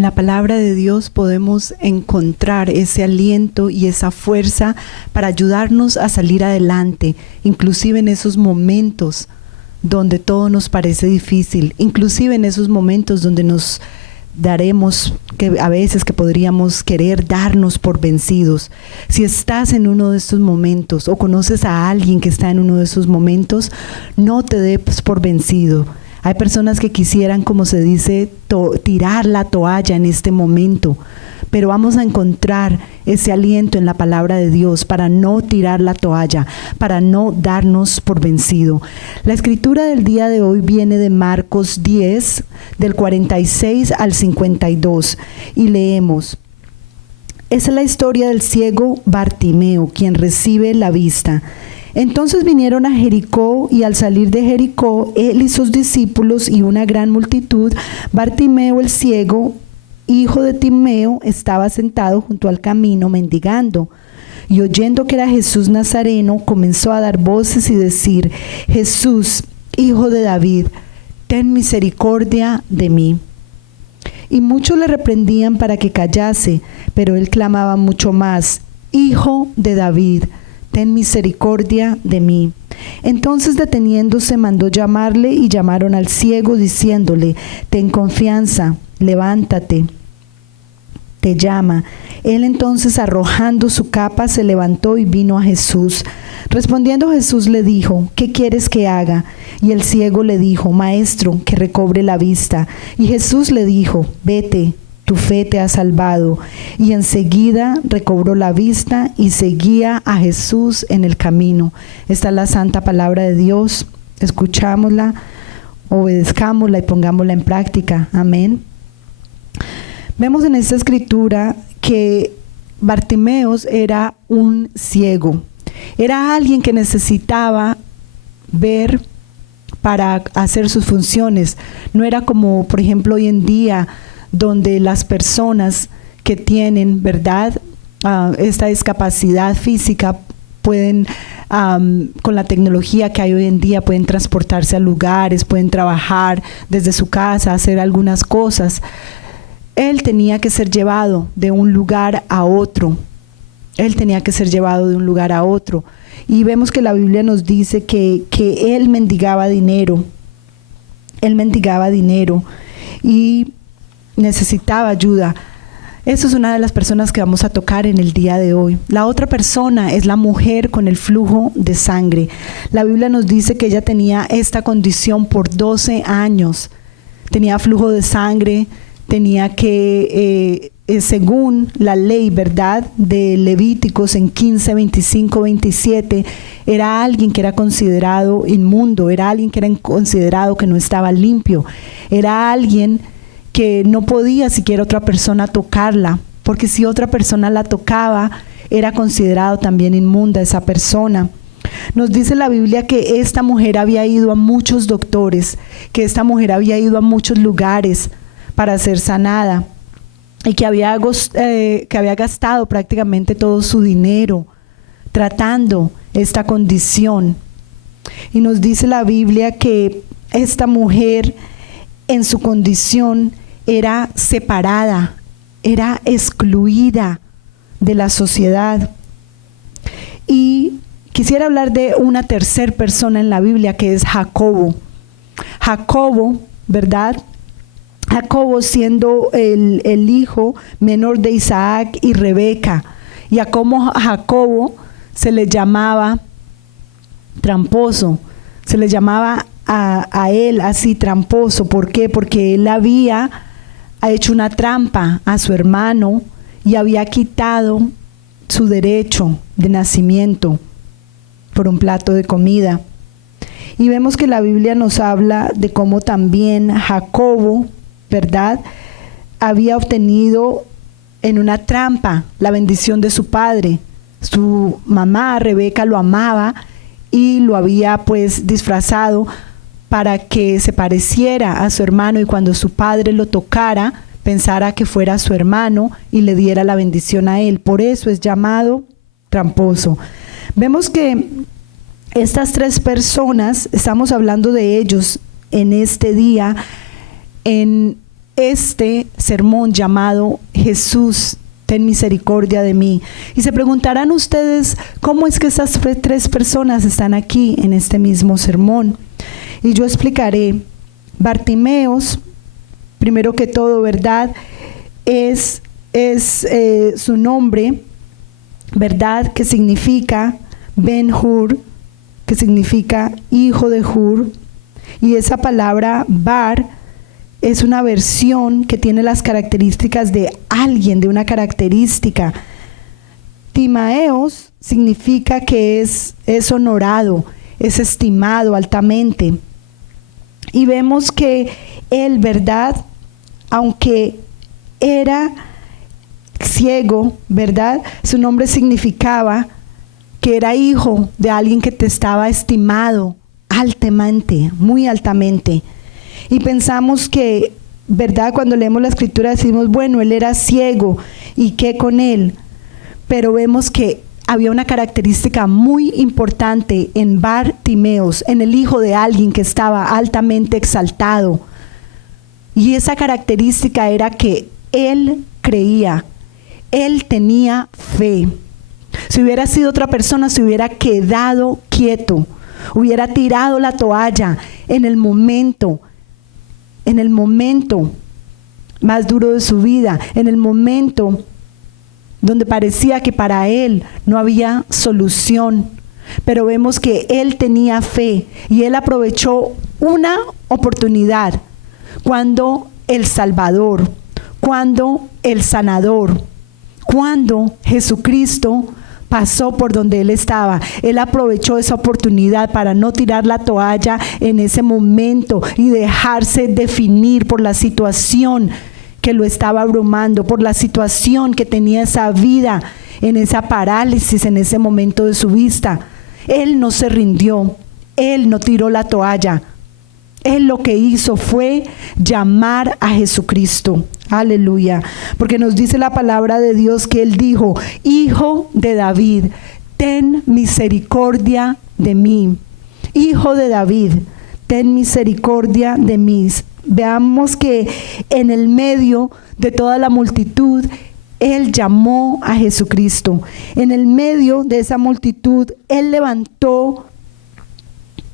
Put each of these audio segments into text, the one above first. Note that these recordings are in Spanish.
En la palabra de Dios podemos encontrar ese aliento y esa fuerza para ayudarnos a salir adelante, inclusive en esos momentos donde todo nos parece difícil, inclusive en esos momentos donde nos daremos, que a veces que podríamos querer darnos por vencidos. Si estás en uno de estos momentos o conoces a alguien que está en uno de esos momentos, no te des por vencido. Hay personas que quisieran, como se dice, tirar la toalla en este momento, pero vamos a encontrar ese aliento en la palabra de Dios para no tirar la toalla, para no darnos por vencido. La escritura del día de hoy viene de Marcos 10, del 46 al 52, y leemos: Esa es la historia del ciego Bartimeo, quien recibe la vista. Entonces vinieron a Jericó, y al salir de Jericó, él y sus discípulos y una gran multitud, Bartimeo el ciego, hijo de Timeo, estaba sentado junto al camino mendigando. Y oyendo que era Jesús Nazareno, comenzó a dar voces y decir: Jesús, hijo de David, ten misericordia de mí. Y muchos le reprendían para que callase, pero él clamaba mucho más: Hijo de David, ten misericordia de mí. Entonces, deteniéndose, mandó llamarle, y llamaron al ciego diciéndole: Ten confianza, levántate, te llama. Él entonces, arrojando su capa, se levantó y vino a Jesús. Respondiendo Jesús le dijo: ¿Qué quieres que haga? Y el ciego le dijo: Maestro, que recobre la vista. Y Jesús le dijo: Vete, tu fe te ha salvado. Y enseguida recobró la vista y seguía a Jesús en el camino. Esta es la santa palabra de Dios. Escuchámosla, obedezcámosla y pongámosla en práctica. Amén. Vemos en esta escritura que Bartimeos era un ciego. Era alguien que necesitaba ver para hacer sus funciones. No era como, por ejemplo, hoy en día, donde las personas que tienen, ¿verdad?, esta discapacidad física pueden, con la tecnología que hay hoy en día, pueden transportarse a lugares, pueden trabajar desde su casa, hacer algunas cosas. Él tenía que ser llevado de un lugar a otro. Él tenía que ser llevado de un lugar a otro. Y vemos que la Biblia nos dice que él mendigaba dinero. Él mendigaba dinero y necesitaba ayuda. Esa es una de las personas que vamos a tocar en el día de hoy. La otra persona es la mujer con el flujo de sangre. La Biblia nos dice que ella tenía esta condición por 12 años. Tenía flujo de sangre, tenía que, según la ley, ¿verdad?, de Levíticos en 15, 25, 27, era alguien que era considerado inmundo, era alguien que era considerado que no estaba limpio, era alguien que no podía siquiera otra persona tocarla, porque si otra persona la tocaba, era considerado también inmunda esa persona. Nos dice la Biblia que esta mujer había ido a muchos doctores, que esta mujer había ido a muchos lugares para ser sanada, y que había gastado prácticamente todo su dinero tratando esta condición. Y nos dice la Biblia que esta mujer, en su condición, era separada, era excluida de la sociedad. Y quisiera hablar de una tercera persona en la Biblia, que es Jacobo. Jacobo, ¿verdad?, Jacobo siendo el hijo menor de Isaac y Rebeca. Y a como Jacobo se le llamaba tramposo, se le llamaba a él así tramposo. ¿Por qué? Porque él había hecho una trampa a su hermano y había quitado su derecho de nacimiento por un plato de comida. Y vemos que la Biblia nos habla de cómo también Jacobo, ¿verdad?, había obtenido en una trampa la bendición de su padre. Su mamá, Rebeca, lo amaba y lo había pues disfrazado para que se pareciera a su hermano, y cuando su padre lo tocara, pensara que fuera su hermano y le diera la bendición a él. Por eso es llamado tramposo. Vemos que estas tres personas, estamos hablando de ellos en este día, en este sermón llamado Jesús, ten misericordia de mí. Y se preguntarán ustedes, ¿cómo es que esas tres personas están aquí en este mismo sermón? Y yo explicaré. Bartimeos, primero que todo, ¿verdad? Es su nombre, ¿verdad? Que significa Ben-Hur, que significa hijo de Hur. Y esa palabra Bar es una versión que tiene las características de alguien, de una característica. Timaeos significa que es honorado, es estimado altamente. Y vemos que él, ¿verdad? Aunque era ciego, ¿verdad? Su nombre significaba que era hijo de alguien que te estaba estimado altamente, muy altamente. Y pensamos que, ¿verdad? Cuando leemos la escritura decimos, bueno, él era ciego, ¿y qué con él? Pero vemos que había una característica muy importante en Bartimeos, en el hijo de alguien que estaba altamente exaltado. Y esa característica era que él creía, él tenía fe. Si hubiera sido otra persona, se hubiera quedado quieto, hubiera tirado la toalla en el momento más duro de su vida, en el momento donde parecía que para él no había solución. Pero vemos que él tenía fe y él aprovechó una oportunidad cuando el Salvador, cuando el Sanador, cuando Jesucristo pasó por donde él estaba. Él aprovechó esa oportunidad para no tirar la toalla en ese momento y dejarse definir por la situación que lo estaba abrumando, por la situación que tenía esa vida, en esa parálisis, en ese momento de su vista. Él no se rindió, él no tiró la toalla. Él lo que hizo fue llamar a Jesucristo. Aleluya. Porque nos dice la palabra de Dios que él dijo, Hijo de David, ten misericordia de mí. Hijo de David, ten misericordia de mí. Veamos que en el medio de toda la multitud, él llamó a Jesucristo. En el medio de esa multitud, él levantó,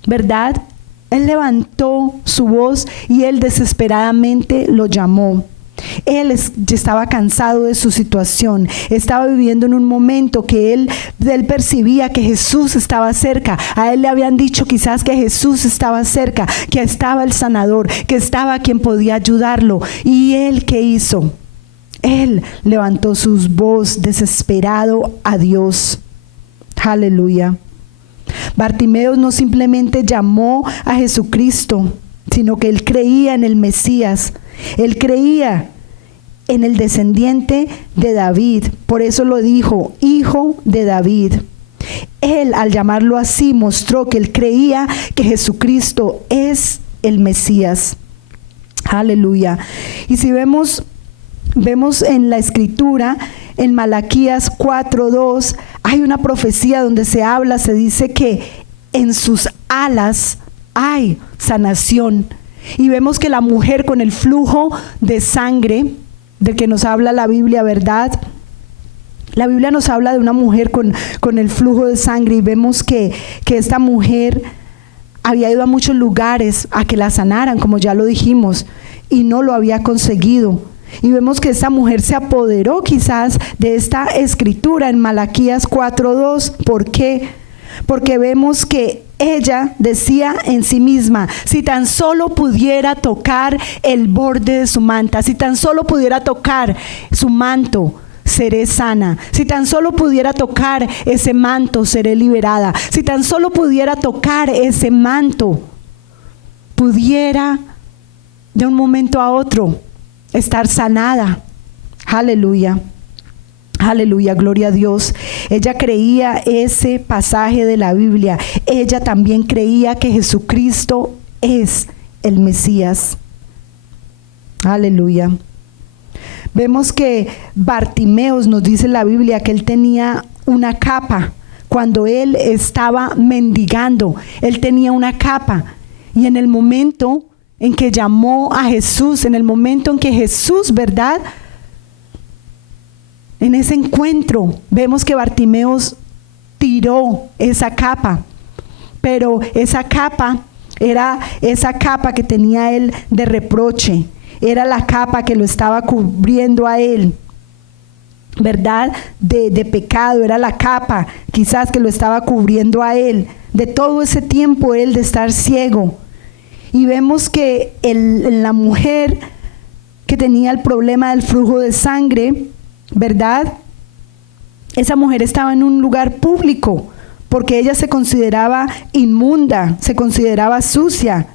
¿verdad? Él levantó su voz y él desesperadamente lo llamó. Él estaba cansado de su situación, estaba viviendo en un momento que él percibía que Jesús estaba cerca. A él le habían dicho quizás que Jesús estaba cerca, que estaba el sanador, que estaba quien podía ayudarlo. ¿Y él qué hizo? Él levantó su voz desesperado a Dios. Aleluya. Bartimeos no simplemente llamó a Jesucristo, sino que él creía en el Mesías. Él creía en el descendiente de David. Por eso lo dijo, Hijo de David. Él, al llamarlo así, mostró que él creía que Jesucristo es el Mesías. Aleluya. Y si vemos en la escritura, en Malaquías 4:2, hay una profecía donde se dice que en sus alas hay sanación. Y vemos que la mujer con el flujo de sangre, del que nos habla la Biblia, ¿verdad? La Biblia nos habla de una mujer con el flujo de sangre, y vemos que esta mujer había ido a muchos lugares a que la sanaran, como ya lo dijimos, y no lo había conseguido. Y vemos que esta mujer se apoderó quizás de esta escritura en Malaquías 4:2. ¿Por qué? Porque vemos que ella decía en sí misma, si tan solo pudiera tocar el borde de su manta, si tan solo pudiera tocar su manto, seré sana. Si tan solo pudiera tocar ese manto, seré liberada. Si tan solo pudiera tocar ese manto, pudiera de un momento a otro estar sanada. Aleluya. Aleluya, gloria a Dios. Ella creía ese pasaje de la Biblia. Ella también creía que Jesucristo es el Mesías. Aleluya. Vemos que Bartimeos, nos dice la Biblia, que él tenía una capa. Cuando él estaba mendigando, él tenía una capa. Y en el momento en que llamó a Jesús, en el momento en que Jesús, ¿verdad? En ese encuentro vemos que Bartimeos tiró esa capa, pero esa capa era esa capa que tenía él de reproche, era la capa que lo estaba cubriendo a él, ¿verdad? De pecado, era la capa quizás que lo estaba cubriendo a él, de todo ese tiempo él de estar ciego. Y vemos que la mujer que tenía el problema del flujo de sangre, ¿verdad? Esa mujer estaba en un lugar público porque ella se consideraba inmunda, se consideraba sucia.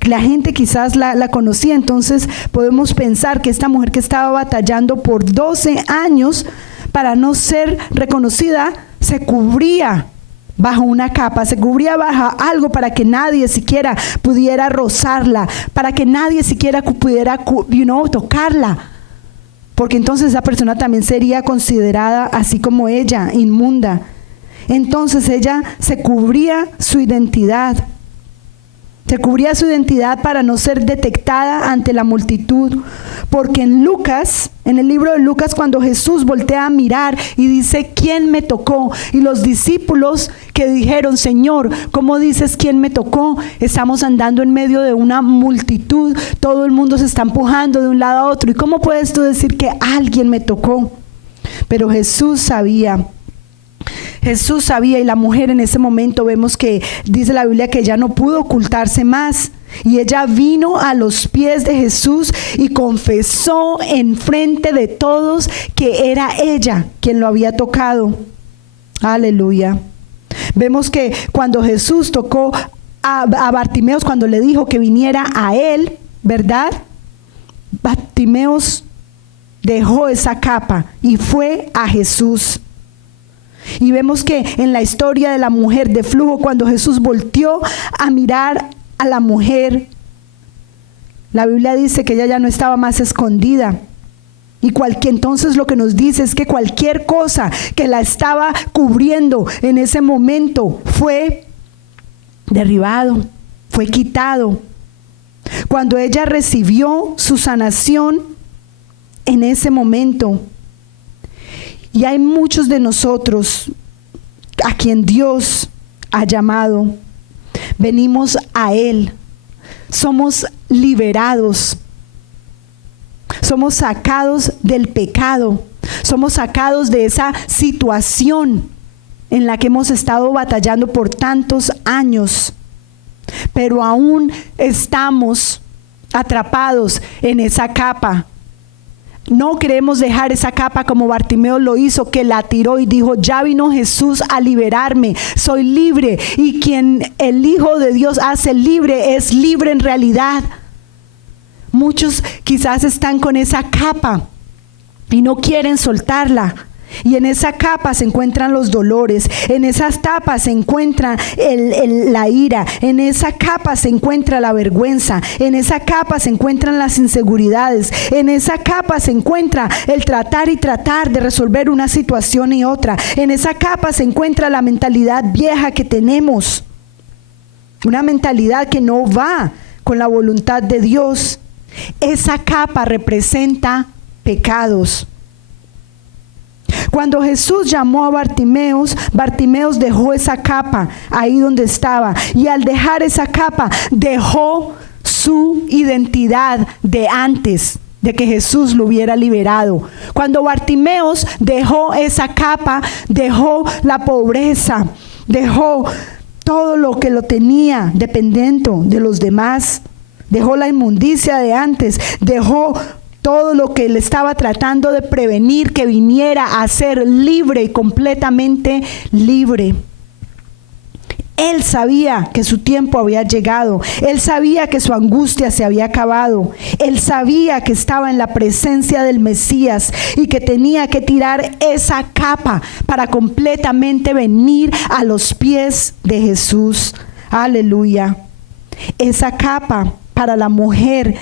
La gente quizás la conocía, entonces podemos pensar que esta mujer que estaba batallando por 12 años para no ser reconocida, se cubría bajo una capa, se cubría bajo algo para que nadie siquiera pudiera rozarla, para que nadie siquiera pudiera tocarla, porque entonces esa persona también sería considerada así como ella, inmunda. Entonces ella se cubría su identidad. Se cubría su identidad para no ser detectada ante la multitud. Porque en Lucas, en el libro de Lucas, cuando Jesús voltea a mirar y dice, ¿quién me tocó? Y los discípulos que dijeron, Señor, ¿cómo dices quién me tocó? Estamos andando en medio de una multitud, todo el mundo se está empujando de un lado a otro. ¿Y cómo puedes tú decir que alguien me tocó? Pero Jesús sabía. Jesús sabía, y la mujer en ese momento vemos que dice la Biblia que ella no pudo ocultarse más, y ella vino a los pies de Jesús y confesó en frente de todos que era ella quien lo había tocado. Aleluya. Vemos que cuando Jesús tocó a Bartimeos, cuando le dijo que viniera a él, ¿verdad? Bartimeos dejó esa capa y fue a Jesús. Y vemos que en la historia de la mujer de flujo, cuando Jesús volteó a mirar a la mujer, la Biblia dice que ella ya no estaba más escondida. Y entonces lo que nos dice es que cualquier cosa que la estaba cubriendo en ese momento fue derribado, fue quitado. Cuando ella recibió su sanación en ese momento. Y hay muchos de nosotros a quien Dios ha llamado. Venimos a Él. Somos liberados. Somos sacados del pecado. Somos sacados de esa situación en la que hemos estado batallando por tantos años. Pero aún estamos atrapados en esa capa. No queremos dejar esa capa como Bartimeo lo hizo, que la tiró y dijo, ya vino Jesús a liberarme, soy libre. Y quien el Hijo de Dios hace libre, es libre en realidad. Muchos quizás están con esa capa y no quieren soltarla. Y en esa capa se encuentran los dolores, en esas tapas se encuentra la ira, en esa capa se encuentra la vergüenza, en esa capa se encuentran las inseguridades, en esa capa se encuentra el tratar de resolver una situación y otra, en esa capa se encuentra la mentalidad vieja que tenemos, una mentalidad que no va con la voluntad de Dios. Esa capa representa pecados. Cuando Jesús llamó a Bartimeos, Bartimeos dejó esa capa ahí donde estaba. Y al dejar esa capa, dejó su identidad de antes de que Jesús lo hubiera liberado. Cuando Bartimeos dejó esa capa, dejó la pobreza, dejó todo lo que lo tenía dependiente de los demás, dejó la inmundicia de antes, dejó todo lo que él estaba tratando de prevenir, que viniera a ser libre y completamente libre. Él sabía que su tiempo había llegado. Él sabía que su angustia se había acabado. Él sabía que estaba en la presencia del Mesías y que tenía que tirar esa capa para completamente venir a los pies de Jesús. Aleluya. Esa capa para la mujer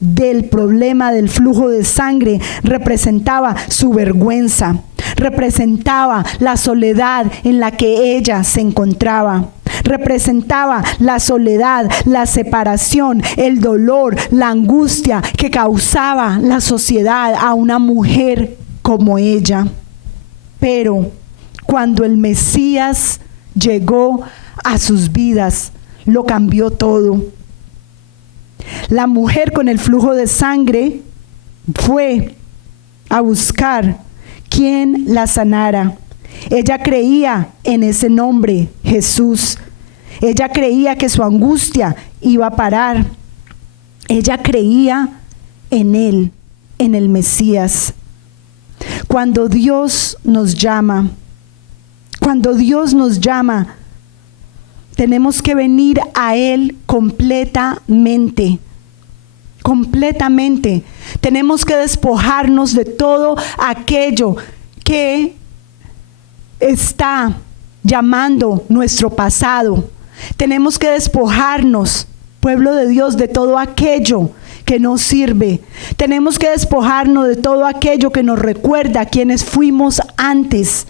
del problema del flujo de sangre representaba su vergüenza, representaba la soledad en la que ella se encontraba, Representaba la soledad, la separación, el dolor, la angustia que causaba la sociedad a una mujer como ella. Pero cuando el Mesías llegó a sus vidas, lo cambió todo. La mujer con el flujo de sangre fue a buscar quien la sanara. Ella creía en ese nombre, Jesús. Ella creía que su angustia iba a parar. Ella creía en Él, en el Mesías. Cuando Dios nos llama, tenemos que venir a Él completamente. Completamente. Tenemos que despojarnos de todo aquello que está llamando nuestro pasado. Tenemos que despojarnos, pueblo de Dios, de todo aquello que nos sirve. Tenemos que despojarnos de todo aquello que nos recuerda a quienes fuimos antes.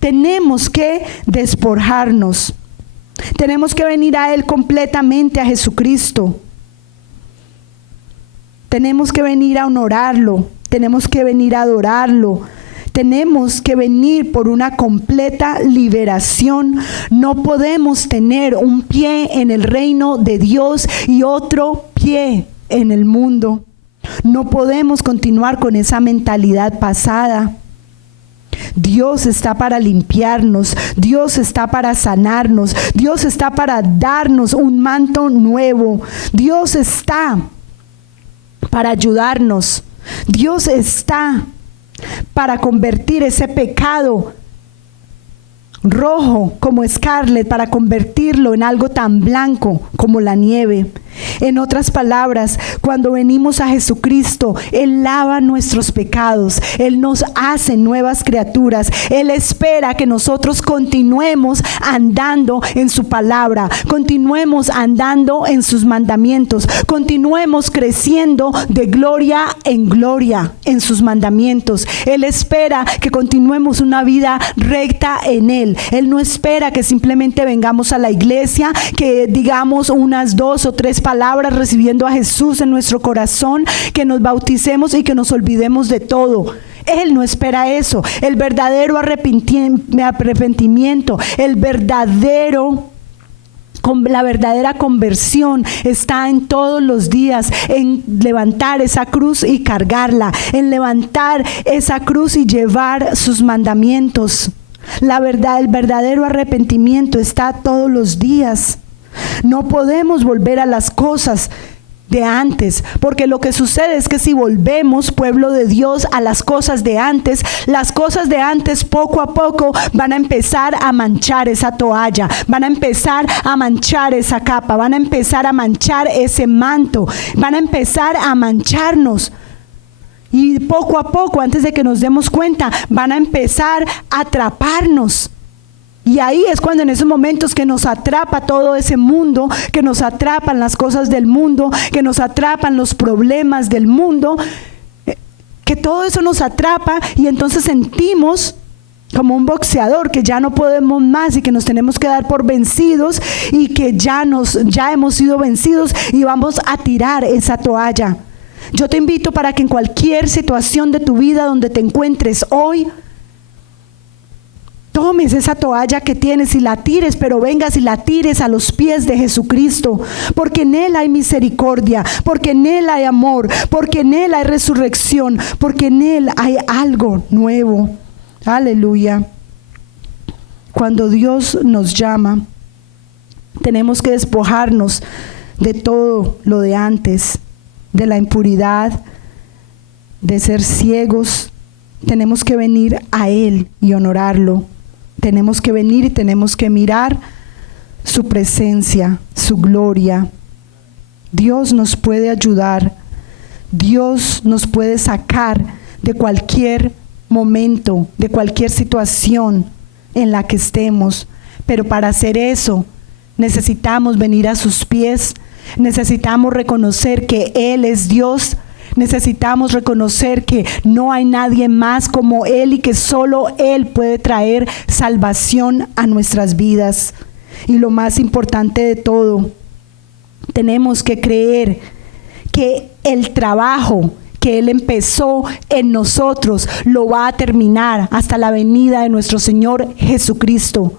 Tenemos que despojarnos. Tenemos que venir a Él completamente, a Jesucristo. Tenemos que venir a honorarlo. Tenemos que venir a adorarlo. Tenemos que venir por una completa liberación. No podemos tener un pie en el reino de Dios y otro pie en el mundo. No podemos continuar con esa mentalidad pasada. Dios está para limpiarnos, Dios está para sanarnos, Dios está para darnos un manto nuevo, Dios está para ayudarnos, Dios está para convertir ese pecado rojo como escarlet, para convertirlo en algo tan blanco como la nieve. En otras palabras, cuando venimos a Jesucristo, Él lava nuestros pecados, Él nos hace nuevas criaturas. Él espera que nosotros continuemos andando en su palabra, continuemos andando en sus mandamientos, continuemos creciendo de gloria en gloria en sus mandamientos. Él espera que continuemos una vida recta en Él. Él no espera que simplemente vengamos a la iglesia, que digamos unas 2 o 3 palabras recibiendo a Jesús en nuestro corazón, que nos bauticemos y que nos olvidemos de todo. Él no espera eso. El verdadero arrepentimiento, la verdadera conversión está en todos los días, en levantar esa cruz y cargarla, en levantar esa cruz y llevar sus mandamientos. El verdadero arrepentimiento está todos los días. No podemos volver a las cosas de antes, porque lo que sucede es que si volvemos, pueblo de Dios, a las cosas de antes, las cosas de antes poco a poco van a empezar a manchar esa toalla, van a empezar a manchar esa capa, van a empezar a manchar ese manto, van a empezar a mancharnos. Y poco a poco, antes de que nos demos cuenta, van a empezar a atraparnos. Y ahí es cuando en esos momentos que nos atrapa todo ese mundo, que nos atrapan las cosas del mundo, que nos atrapan los problemas del mundo, que todo eso nos atrapa y entonces sentimos como un boxeador que ya no podemos más y que nos tenemos que dar por vencidos y que ya hemos sido vencidos y vamos a tirar esa toalla. Yo te invito para que en cualquier situación de tu vida donde te encuentres hoy, tomes esa toalla que tienes y la tires, pero vengas y la tires a los pies de Jesucristo, porque en Él hay misericordia, porque en Él hay amor, porque en Él hay resurrección, porque en Él hay algo nuevo. Aleluya. Cuando Dios nos llama, tenemos que despojarnos de todo lo de antes, de la impuridad, de ser ciegos. Tenemos que venir a Él y honorarlo. Tenemos que venir y tenemos que mirar su presencia, su gloria. Dios nos puede ayudar. Dios nos puede sacar de cualquier momento, de cualquier situación en la que estemos. Pero para hacer eso, necesitamos venir a sus pies. Necesitamos reconocer que Él es Dios. Necesitamos reconocer que no hay nadie más como Él y que solo Él puede traer salvación a nuestras vidas. Y lo más importante de todo, tenemos que creer que el trabajo que Él empezó en nosotros lo va a terminar hasta la venida de nuestro Señor Jesucristo.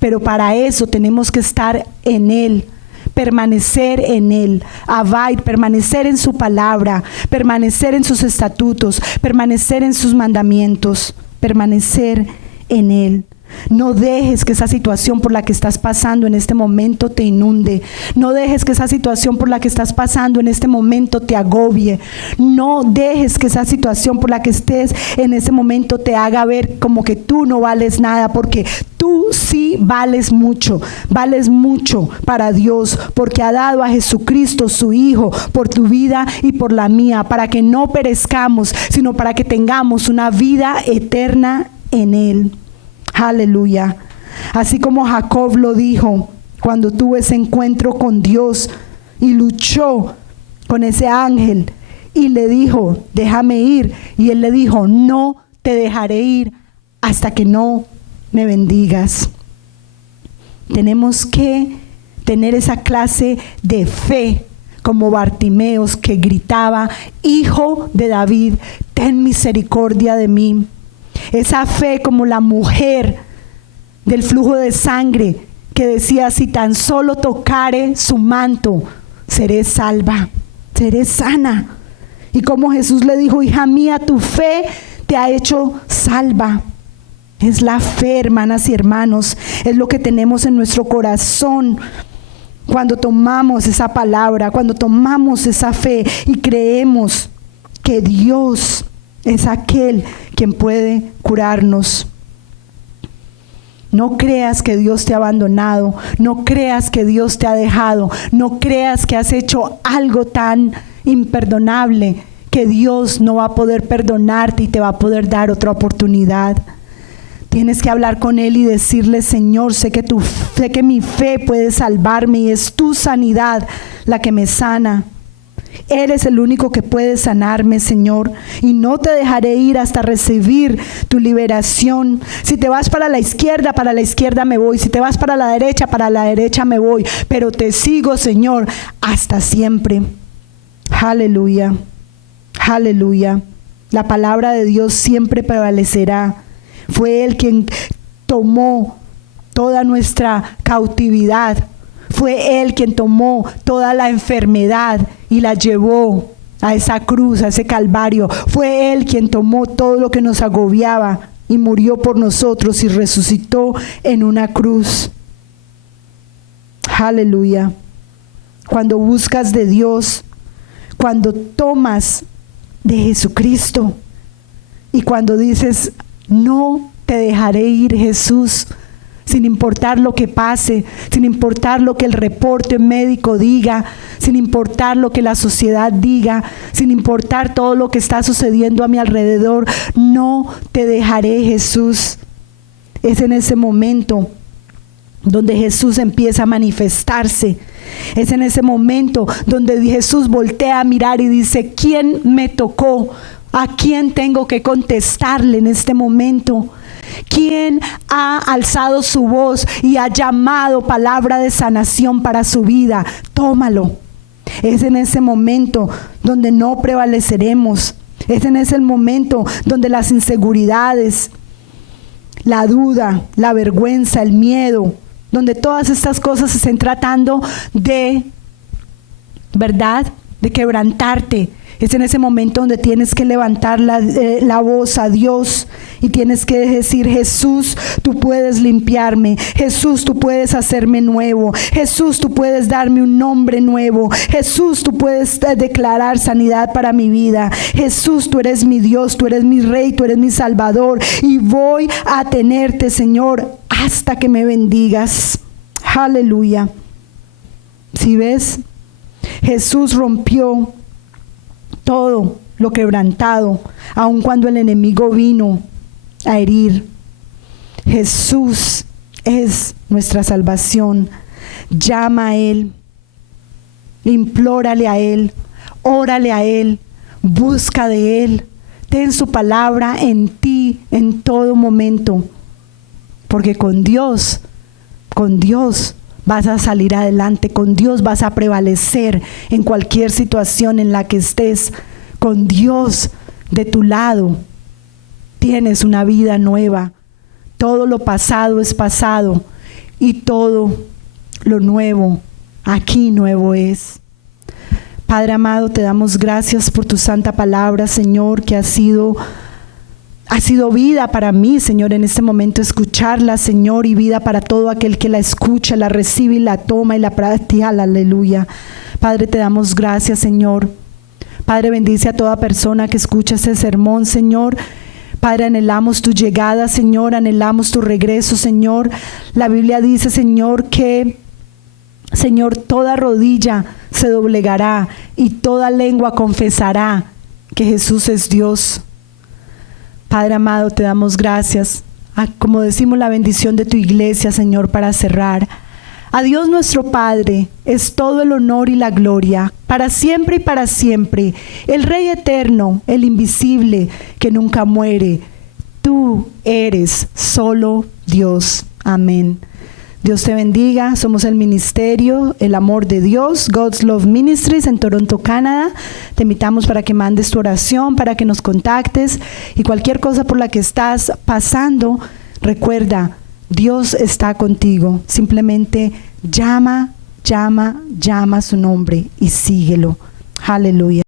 Pero para eso tenemos que estar en Él, permanecer en Él, abide, permanecer en su palabra, permanecer en sus estatutos, permanecer en sus mandamientos, permanecer en Él. No dejes que esa situación por la que estás pasando en este momento te inunde. No dejes que esa situación por la que estás pasando en este momento te agobie. No dejes que esa situación por la que estés en este momento te haga ver como que tú no vales nada, porque tú sí vales mucho para Dios, porque ha dado a Jesucristo su Hijo por tu vida y por la mía, para que no perezcamos, sino para que tengamos una vida eterna en Él. Aleluya. Así como Jacob lo dijo cuando tuvo ese encuentro con Dios y luchó con ese ángel y le dijo, déjame ir. Y él le dijo, no te dejaré ir hasta que no me bendigas. Tenemos que tener esa clase de fe como Bartimeos, que gritaba, Hijo de David, ten misericordia de mí. Esa fe como la mujer del flujo de sangre que decía, si tan solo tocare su manto, seré salva, seré sana. Y como Jesús le dijo, hija mía, tu fe te ha hecho salva. Es la fe, hermanas y hermanos, es lo que tenemos en nuestro corazón cuando tomamos esa palabra, cuando tomamos esa fe y creemos que Dios es aquel quien puede curarnos. No creas que Dios te ha abandonado, no creas que Dios te ha dejado, no creas que has hecho algo tan imperdonable que Dios no va a poder perdonarte y te va a poder dar otra oportunidad. Tienes que hablar con Él y decirle, Señor, sé que mi fe puede salvarme y es tu sanidad la que me sana. Eres el único que puede sanarme, Señor, y no te dejaré ir hasta recibir tu liberación. Si te vas para la izquierda me voy. Si te vas para la derecha me voy. Pero te sigo, Señor, hasta siempre. Aleluya, aleluya. La palabra de Dios siempre prevalecerá. Fue Él quien tomó toda nuestra cautividad. Fue Él quien tomó toda la enfermedad y la llevó a esa cruz, a ese calvario. Fue Él quien tomó todo lo que nos agobiaba y murió por nosotros y resucitó en una cruz. Aleluya. Cuando buscas de Dios, cuando tomas de Jesucristo y cuando dices, no te dejaré ir, Jesús, sin importar lo que pase, sin importar lo que el reporte médico diga, sin importar lo que la sociedad diga, sin importar todo lo que está sucediendo a mi alrededor, no te dejaré, Jesús. Es en ese momento donde Jesús empieza a manifestarse. Es en ese momento donde Jesús voltea a mirar y dice, ¿quién me tocó? ¿A quién tengo que contestarle en este momento? ¿Quién ha alzado su voz y ha llamado palabra de sanación para su vida? Tómalo. Es en ese momento donde no prevaleceremos. Es en ese momento donde las inseguridades, la duda, la vergüenza, el miedo, donde todas estas cosas se estén tratando de, ¿verdad?, de quebrantarte. Es en ese momento donde tienes que levantar la voz a Dios y tienes que decir, Jesús, tú puedes limpiarme. Jesús, tú puedes hacerme nuevo. Jesús, tú puedes darme un nombre nuevo. Jesús, tú puedes declarar sanidad para mi vida. Jesús, tú eres mi Dios, tú eres mi Rey, tú eres mi Salvador. Y voy a tenerte, Señor, hasta que me bendigas. Aleluya. Si ves, Jesús rompió todo lo quebrantado, aun cuando el enemigo vino a herir. Jesús es nuestra salvación. Llama a Él, implórale a Él, órale a Él, busca de Él. Ten su palabra en ti en todo momento, porque con Dios Con Dios vas a salir adelante, con Dios vas a prevalecer en cualquier situación en la que estés. Con Dios de tu lado tienes una vida nueva. Todo lo pasado es pasado y todo lo nuevo aquí nuevo es. Padre amado, te damos gracias por tu santa palabra, Señor, que ha sido vida para mí, Señor, en este momento escucharla, Señor, y vida para todo aquel que la escucha, la recibe y la toma y la practica. Aleluya. Padre, te damos gracias, Señor. Padre, bendice a toda persona que escucha este sermón, Señor. Padre, anhelamos tu llegada, Señor, anhelamos tu regreso, Señor. La Biblia dice, Señor, que, Señor, toda rodilla se doblegará y toda lengua confesará que Jesús es Dios. Padre amado, te damos gracias. Como decimos, la bendición de tu iglesia, Señor, para cerrar. A Dios nuestro Padre es todo el honor y la gloria, para siempre y para siempre. El Rey eterno, el invisible, que nunca muere. Tú eres solo Dios. Amén. Dios te bendiga. Somos el ministerio El Amor de Dios, God's Love Ministries en Toronto, Canadá. Te invitamos para que mandes tu oración, para que nos contactes y cualquier cosa por la que estás pasando, recuerda, Dios está contigo. Simplemente llama su nombre y síguelo. Aleluya.